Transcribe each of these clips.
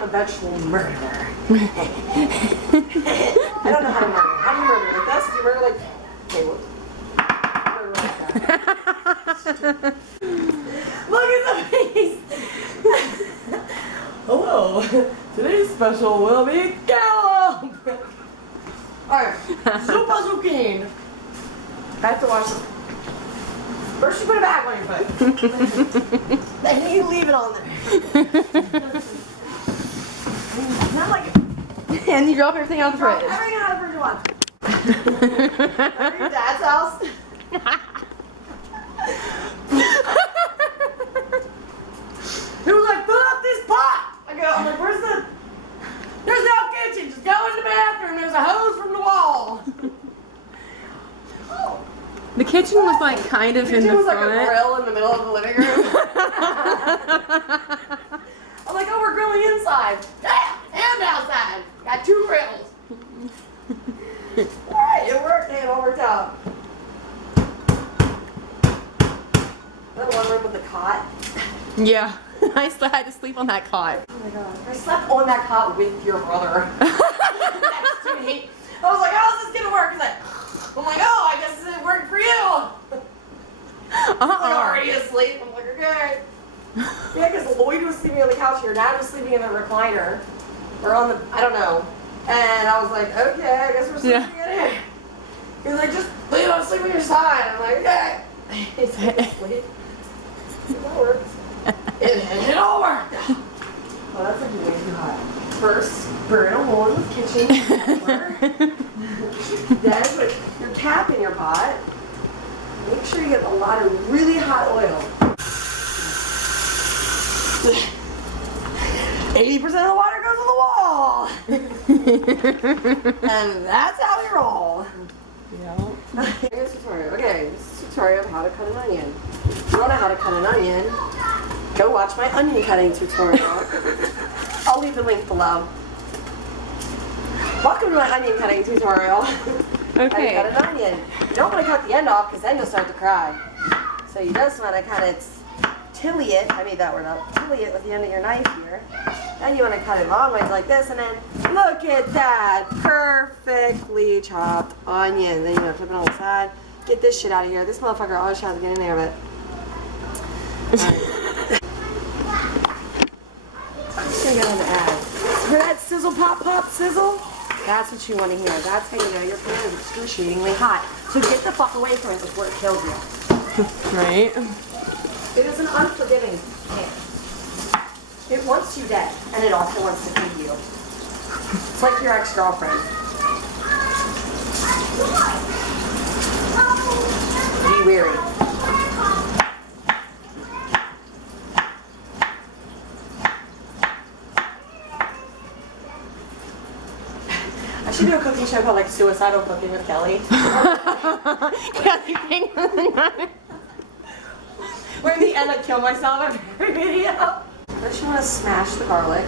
I'm a vegetable murderer. I don't know how to murder. How do you murder? Like this? Do you murder like... Okay, well... Murder like that. Look at the face! Hello. Today's special will be Gallop! Alright, Zuppa Zuchine. I have to wash this. First you put it back on your foot. Then you leave it on there. Not like it. And you drop everything out of the fridge. Everything out of the fridge once. At your dad's house. He was like, fill up this pot. I'm like, where's the... There's no kitchen. Just go in the bathroom. There's a hose from the wall. Oh. The kitchen was like kind of in the was front. Like a grill in the middle of the living room. I'm like, oh, we're grilling inside. Yeah, and outside. Got 2 grills. Alright, it worked. Hey, it all worked out. That one room with the cot. Yeah. I still had to sleep on that cot. Oh my god. I slept on that cot with your brother. Next to me. I was like, how's this gonna work? He's like, I'm like, oh, I guess it worked for you. I'm like already asleep. I'm like, okay. Yeah, because Lloyd was sleeping on the couch. Your dad was sleeping in the recliner. Or on the, I don't know. And I was like, okay, I guess we're sleeping in here. He's like, just leave him sleep on your side. I'm like, okay. He's like, asleep. That works. It all worked. Oh, that's like way too hot. First, burn a hole in the kitchen. Then put your cap in your pot. Make sure you get a lot of really hot oil. 80% of the water goes on the wall. And that's how we roll. Yeah. Here's a tutorial. Okay, this is a tutorial of how to cut an onion. If you don't know how to cut an onion, go watch my onion cutting tutorial. I'll leave the link below. Welcome to my onion cutting tutorial. Okay. How to cut an onion. You don't want to cut the end off because then you'll start to cry. So you just want to kind of tilly it. I made that word up. Tilly it with the end of your knife here. Then you want to cut it long ways like this, and then look at that perfectly chopped onion. Then you want to flip it on the side. Get this shit out of here. This motherfucker always tries to get in there, but. I'm just gonna get on the ad. Hear that sizzle, pop, pop, sizzle? That's what you want to hear. That's how you know your pan is excruciatingly hot. So get the fuck away from it before it kills you. Right. It is an unforgiving pan. It wants you dead, and it also wants to feed you. It's like your ex-girlfriend. Be weary. I should do a cooking show called like Suicidal Cooking with Kelly. Kelly Where in the end I kill myself every video. First you want to smash the garlic.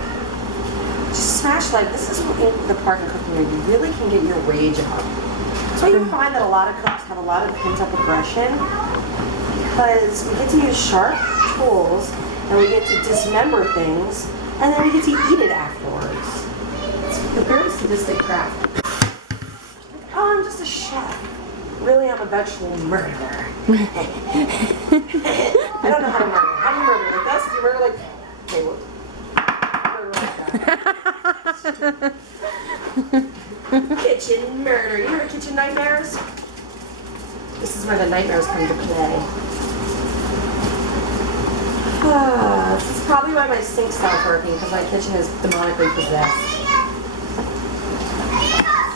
Just smash like, this is the part in cooking where you really can get your rage out. So you find that a lot of cooks have a lot of pent up aggression because we get to use sharp tools and we get to dismember things and then we get to eat it afterwards. It's a very sadistic craft. Oh, I'm just a chef. Really, I'm a vegetable murderer. I don't know how to murder. How do you murder? Like this? Do you murder like... Okay, well... Murder like that. Kitchen murder. You heard of kitchen nightmares? This is where the nightmares come to play. This is probably why my sink stopped working, because my kitchen is demonically possessed.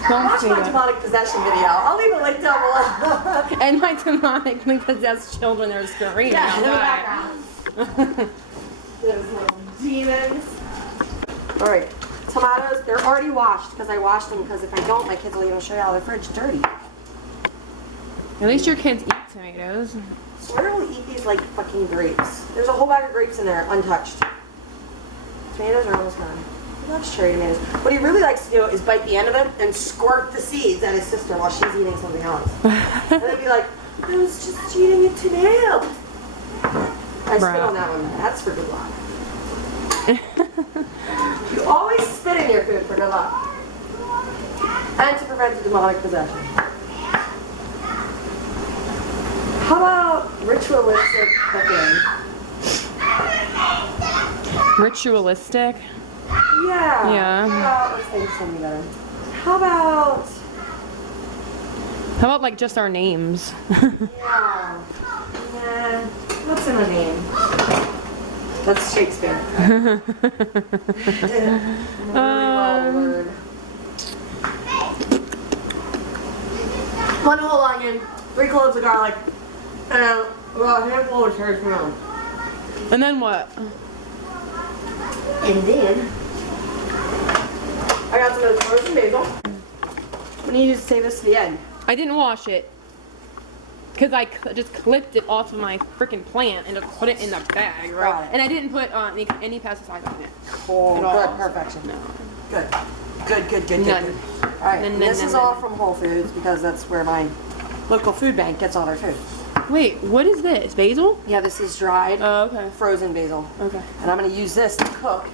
Watch my demonic possession video. I'll leave a link down below. And my demonically possessed children are screaming. Yeah, in the background. Those little demons. Alright, tomatoes, they're already washed because I washed them because if I don't, my kids will even show you how their fridge dirty. At least your kids eat tomatoes. Sawyer will eat these like fucking grapes. There's a whole bag of grapes in there, untouched. Tomatoes are almost gone. He loves cherry tomatoes. What he really likes to do is bite the end of it and squirt the seeds at his sister while she's eating something else. And then be like, I was just eating a tomato. I spit on that one. That's for good luck. You for good luck. And to prevent demonic possession. How about ritualistic cooking? Ritualistic? Yeah. Yeah. How about, let's think of something better. How about... How about like just our names? Yeah. Yeah. What's in a name? That's Shakespeare. Really well word. 1 whole onion, 3 cloves of garlic, and a handful of cherry tomato. And then what? And then I got some of the frozen basil. We need to save this to the end. I didn't wash it. Because I just clipped it off of my freaking plant and just put it in the bag, Got right? it. And I didn't put any pesticides on it. Oh, At all. good, perfection. No. Good. Good. None. All right, None, this none, is none, all none. from Whole Foods because that's where my local food bank gets all their food. Wait, what is this? Basil? Yeah, this is dried, Oh, okay. frozen basil. Okay. And I'm going to use this to cook,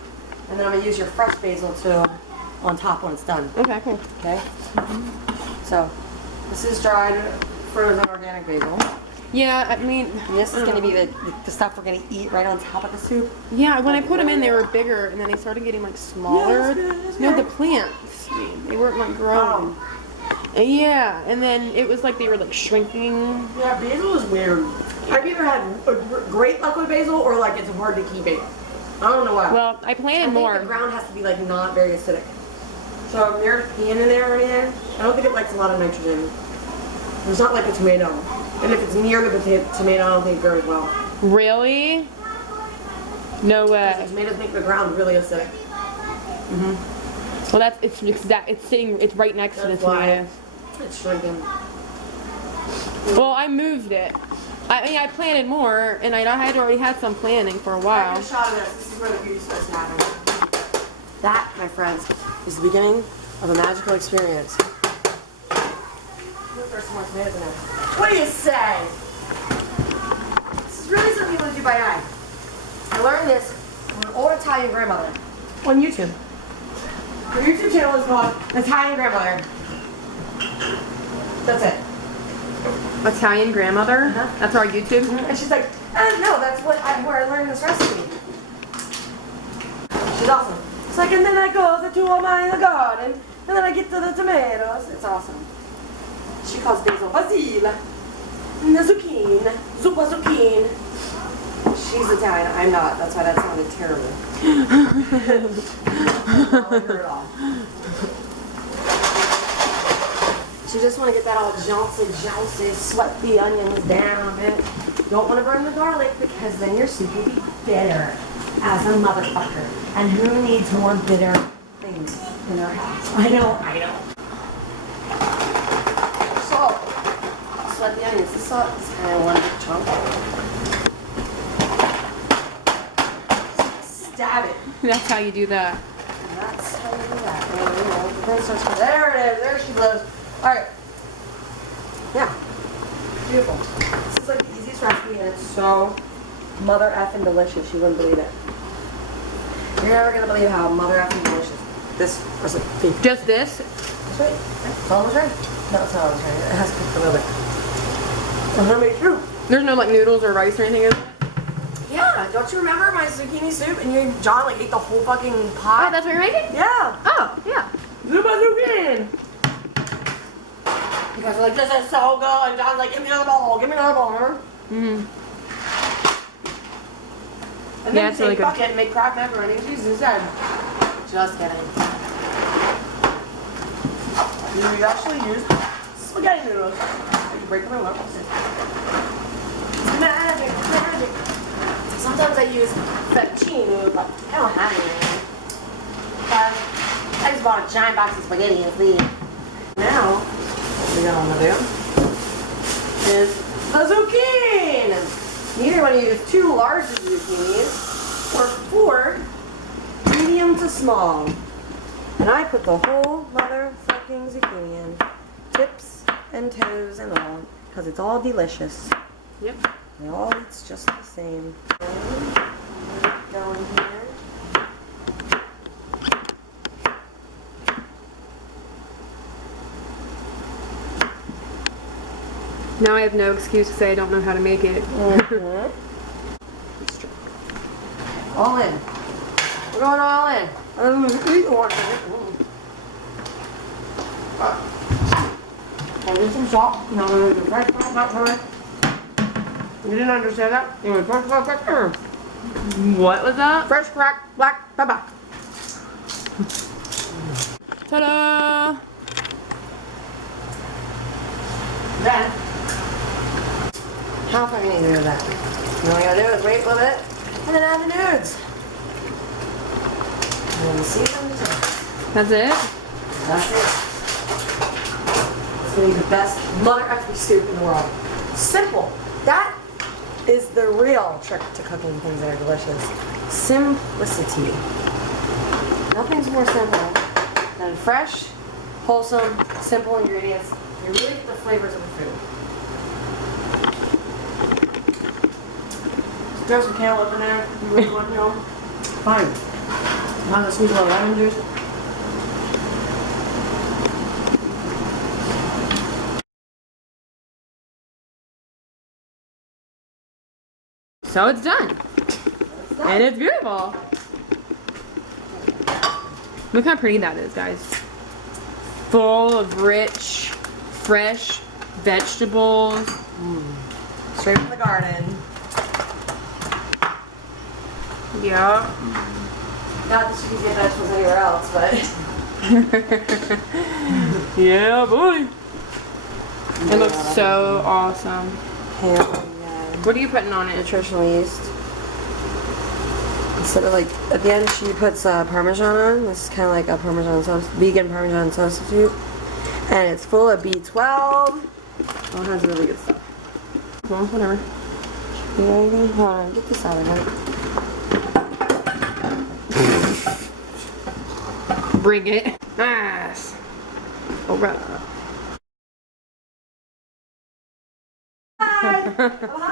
and then I'm going to use your fresh basil to on top when it's done. Okay, cool. Okay? So, this is dried, frozen organic basil. Yeah, I mean... And this is going to be the stuff we're going to eat right on top of the soup. Yeah, when I put them in, they were bigger, and then they started getting like smaller. Yeah, that's No, good. the plants. I mean, they weren't like growing. Yeah, and then it was like they were like shrinking. Yeah, basil is weird. I've either had a great luck with basil or like it's hard to keep it. I don't know why. Well, I planted I more. think the ground has to be like not very acidic. So if there's peon in there or anything, I don't think it likes a lot of nitrogen. It's not like a tomato. And if it's near the tomato, I don't think it grows well. Really? No Because way. the tomatoes make the ground really acidic. Well, it's sitting. It's right next to the That's why. tomatoes. It's shrinking. Well, I moved it. I mean, I planted more, and I had already had some planting for a while. Take a shot of this. This is where the beauty's supposed to happen. That, my friends, is the beginning of a magical experience. Look, there's some more tomatoes in there. What do you say? This is really something you want to do by eye. I learned this from an old Italian grandmother on YouTube. Her YouTube channel is called Italian Grandmother. That's it. Italian grandmother. Uh-huh. That's our YouTube. And she's like, no, that's where I learned this recipe. She's awesome. It's like, and then I go to my garden, and then I get to the tomatoes. It's awesome. She calls basil basil, zucchine, Zuppa Zuchine. She's Italian. I'm not. That's why that sounded terrible. I heard it all. So you just want to get that all jouncey, sweat the onions down a bit. Don't want to burn the garlic because then your soup will be bitter as a motherfucker. And who needs more bitter things in their house? I know. Salt. Sweat the onions. The salt is kind of one big chunk. Stab it. That's how you do that. And that's how you do that. There it is. There she blows. Alright. Yeah. Beautiful. This is like the easiest recipe and it's so mother effing delicious. You wouldn't believe it. You're never going to believe how mother effing delicious this recipe. Just this? That's right. It's almost right. No, it's not almost right. It has to cook a little bit. I'm going to make sure. There's no like noodles or rice or anything in it? Yeah. Don't you remember my zucchini soup and John like ate the whole fucking pot? Oh, that's what you're making? Yeah. Oh, yeah. Zuppa Zuchine. You guys are like, this is so good. And John's like, give me another bowl. Remember? Mm-hmm. And Yeah, then it's you really take good. bucket and make crab macaroni and cheese instead. Just kidding. You actually use spaghetti noodles. You break them up. It's magic. Sometimes I use fettuccine, but I don't have any. I just bought a giant box of spaghetti and leave. Now, what we're going to do is the zucchine. You either want to use 2 large zucchinis or 4 medium to small. And I put the whole motherfucking zucchini in, tips and toes and all, because it's all delicious. Yep. It all eats just the same. Go in here. Now I have no excuse to say I don't know how to make it. All in. We're going all in. I'm going to eat one. I'll do some salt. No, I'm going to do fresh black pepper. You didn't understand that? You want fresh black pepper? What was that? Fresh cracked black pepper. Ta-da! Then, how fucking easy is that? All you gotta do is wait a little bit, and then add the nudes. And then season the toast. That's it? That's it. It's gonna be the best mother effing soup in the world. Simple. That is the real trick to cooking things that are delicious. Simplicity. Nothing's more simple than fresh, wholesome, simple ingredients. You really get the flavors of the food. Just throw some cantaloupe in there. You really want to know? Fine. Want the sweet little lemon juice? So it's done. And it's beautiful. Look how pretty that is, guys. Full of rich, fresh vegetables. Straight from the garden. Yeah. Not that you can get vegetables anywhere else, but Yeah, boy. It looks so awesome. hell yeah. What are you putting on it? Nutritional yeast. Instead of like at the end, she puts Parmesan on. This is kind of like a vegan Parmesan substitute, and it's full of B12. All kinds of really good stuff. Well, whatever. You know what I mean? Hold on, get this out of here. Bring it. Nice. Alright. Hi. Oh, hi.